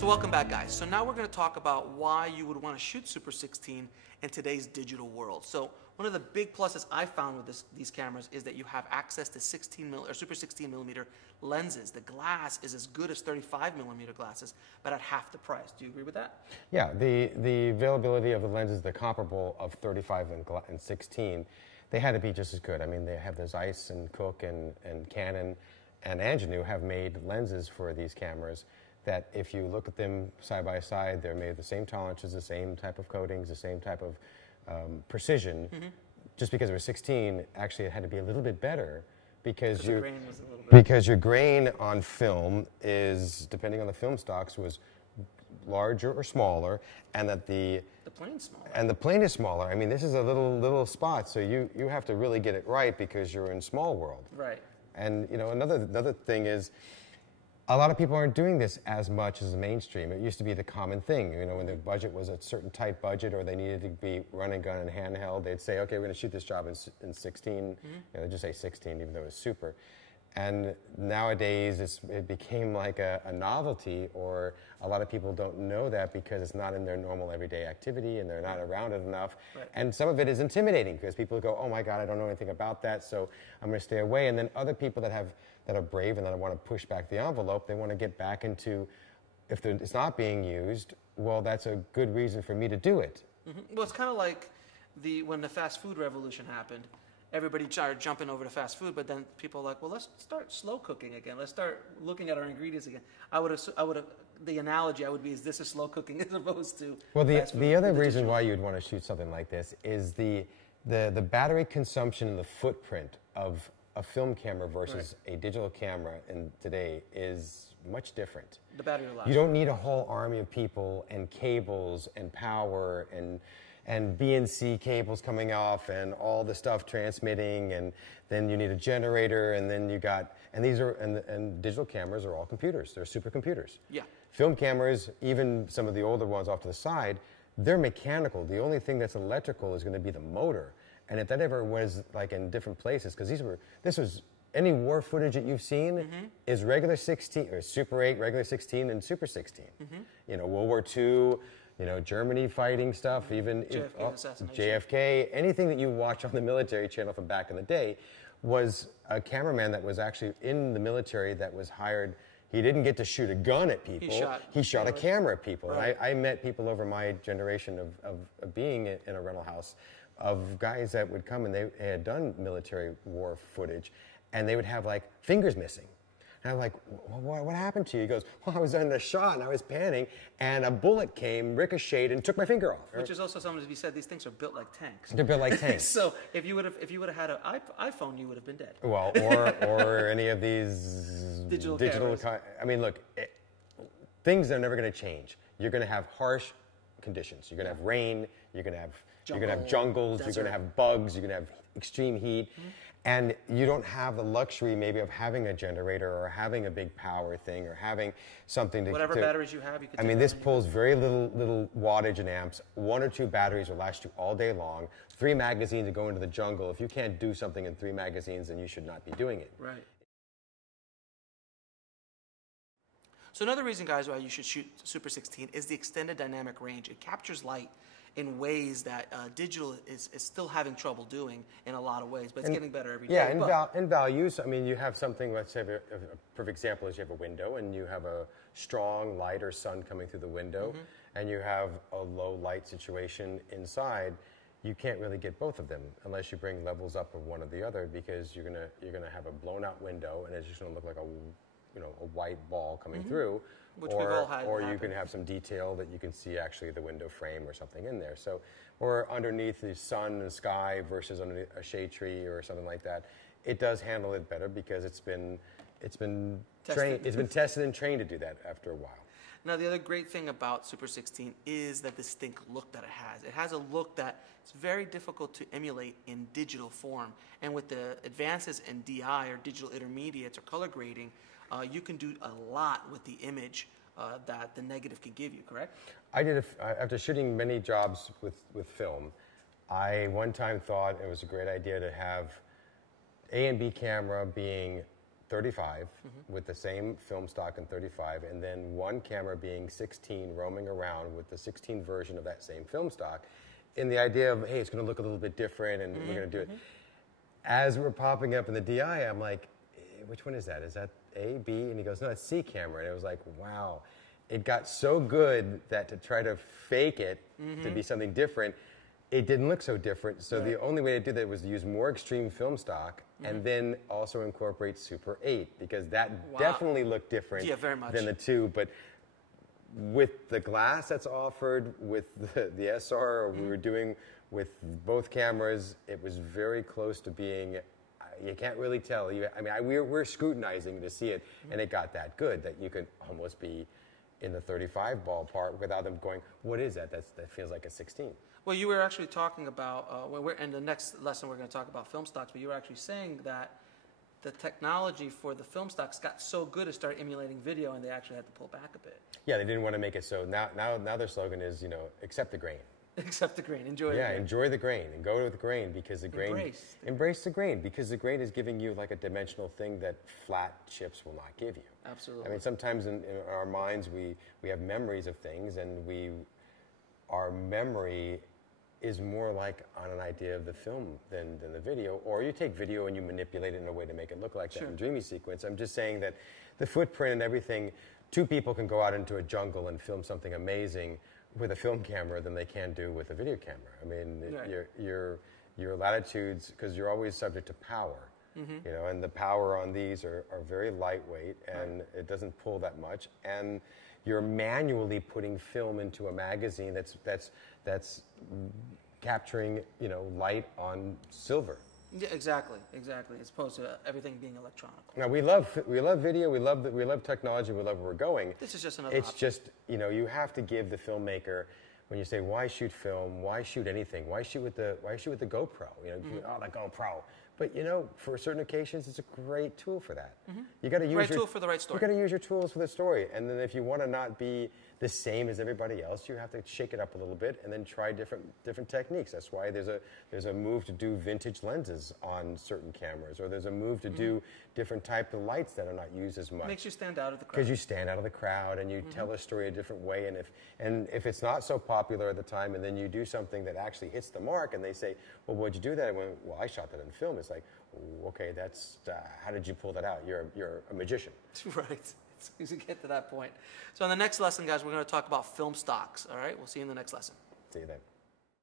So welcome back, guys. So now we're going to talk about why you would want to shoot Super 16 in today's digital world. So one of the big pluses I found with these cameras is that you have access to Super 16 millimeter lenses. The glass is as good as 35 millimeter glasses, but at half the price. Do you agree with that? Yeah, the availability of the lenses, the comparable of 35 and 16, they had to be just as good. I mean, they have the Zeiss and Cooke and Canon and Angenieux have made lenses for these cameras that if you look at them side by side, they're made of the same tolerances, the same type of coatings, the same type of precision. Mm-hmm. Just because it was 16, actually it had to be a little bit better because your grain on film is, depending on the film stocks, was larger or smaller, and that the plane's smaller. And the plane is smaller. I mean, this is a little spot, so you have to really get it right because you're in small world. Right. And you know, another thing is, a lot of people aren't doing this as much as the mainstream. It used to be the common thing. You know, when the budget was a certain tight budget or they needed to be run and gun and handheld, they'd say, okay, we're going to shoot this job in 16. Mm-hmm. You know, they'd just say 16, even though it was super. And nowadays, it became like a novelty, or a lot of people don't know that because it's not in their normal everyday activity and they're not around it enough. Right. And some of it is intimidating because people go, oh my God, I don't know anything about that, so I'm going to stay away. And then other people that are brave and that want to push back the envelope, they want to get back into, if it's not being used, well, that's a good reason for me to do it. Mm-hmm. Well, it's kind of like when the fast food revolution happened. Everybody started jumping over to fast food, but then people are like, well, let's start slow cooking again. Let's start looking at our ingredients again. The analogy I would be is this is slow cooking as opposed to fast food. The other reason why you'd want to shoot something like this is the battery consumption and the footprint of a film camera versus a digital camera in today is much different. The battery lasts. You don't need a whole army of people and cables and power and BNC cables coming off and all the stuff transmitting, and then you need a generator, and then and digital cameras are all computers. They're supercomputers. Yeah. Film cameras, even some of the older ones off to the side, they're mechanical. The only thing that's electrical is going to be the motor. And if that ever was like in different places, because this was any war footage that you've seen is regular 16 or Super 8, regular 16, and Super 16. Mm-hmm. You know, World War II. You know, Germany fighting stuff, even JFK, anything that you watch on the military channel from back in the day was a cameraman that was actually in the military that was hired. He didn't get to shoot a gun at people. He shot a camera at people. Right. And I met people over my generation of being in a rental house of guys that would come and they had done military war footage and they would have like fingers missing. And I'm like, what happened to you? He goes, well, I was in the shot and I was panning and a bullet came, ricocheted, and took my finger off. Which is also something to be said, these things are built like tanks. They're built like tanks. So if you would have had an iPhone, you would have been dead. Well, or any of these digital I mean, look, things are never going to change. You're going to have harsh conditions. You're going to have rain. You're going to have jungles. Desert. You're going to have bugs. You're going to have extreme heat. Mm-hmm. And you don't have the luxury maybe of having a generator or having a big power thing or having something to... Whatever batteries you have, you can... I mean, this pulls very little wattage in amps. 1 or 2 batteries will last you all day long. 3 magazines to go into the jungle. If you can't do something in 3 magazines, then you should not be doing it. Right. So another reason, guys, why you should shoot Super 16 is the extended dynamic range. It captures light in ways that digital is still having trouble doing in a lot of ways, but it's getting better every day. Yeah, in values, I mean, you have something, let's say, a perfect example is you have a window and you have a strong light or sun coming through the window, and you have a low light situation inside. You can't really get both of them unless you bring levels up of one or the other, because you're gonna have a blown out window and it's just gonna look like a white ball coming through. Which we've all had. Or you can have some detail that you can see actually the window frame or something in there. So, or underneath the sun and sky versus underneath a shade tree or something like that, it does handle it better because it's been tested and trained to do that after a while. Now, the other great thing about Super 16 is that distinct look that it has. It has a look that is very difficult to emulate in digital form. And with the advances in DI or digital intermediates or color grading, you can do a lot with the image that the negative can give you, correct? I did, after shooting many jobs with film, I one time thought it was a great idea to have A and B camera being 35 with the same film stock in 35, and then one camera being 16 roaming around with the 16 version of that same film stock, in the idea of, hey, it's going to look a little bit different, and we're going to do it. As we're popping up in the DI, I'm like, which one is that? Is that A, B? And he goes, no, it's C camera. And it was like, wow. It got so good that to try to fake it to be something different, it didn't look so different. So the only way to do that was to use more extreme film stock and then also incorporate Super 8, because that definitely looked different than the two. But with the glass that's offered, with the SR we were doing with both cameras, it was very close to being, you can't really tell. We're scrutinizing to see it, and it got that good that you could almost be in the 35 ballpark without them going, what is that? That feels like a 16. Well, you were actually talking about, in the next lesson we're going to talk about film stocks, but you were actually saying that the technology for the film stocks got so good it started emulating video, and they actually had to pull back a bit. Yeah, they didn't want to make it so. Now their slogan is, accept the grain. Accept the grain. Enjoy the grain. Yeah, enjoy the grain and go with the grain, because the grain... Embrace the grain, because the grain is giving you like a dimensional thing that flat chips will not give you. Absolutely. I mean, sometimes in our minds we have memories of things, and our memory is more like on an idea of the film than the video. Or you take video and you manipulate it in a way to make it look like that in dreamy sequence. I'm just saying that the footprint and everything, two people can go out into a jungle and film something amazing with a film camera than they can do with a video camera. I mean, your latitudes, because you're always subject to power, and the power on these are very lightweight, and it doesn't pull that much, and you're manually putting film into a magazine that's capturing light on silver. Yeah, exactly, as opposed to everything being electronic. Now we love video, we love technology, we love where we're going. This is just another It's option. just you have to give the filmmaker, when you say why shoot film, why shoot anything, why shoot with the GoPro? Oh, the GoPro. But for certain occasions, it's a great tool for that. You got to use tool for the right story. You got to use your tools for the story, and then if you want to not be the same as everybody else, you have to shake it up a little bit and then try different techniques. That's why there's a move to do vintage lenses on certain cameras, or there's a move to do different type of lights that are not used as much. Makes you stand out of the crowd. Because you stand out of the crowd and you tell a story a different way. And if it's not so popular at the time, and then you do something that actually hits the mark, and they say, well, what'd you do that? I went, well, I shot that in film. It's like, okay, that's how did you pull that out? You're a magician. Right. To get to that point. So in the next lesson, guys, we're going to talk about film stocks. All right? We'll see you in the next lesson. See you then.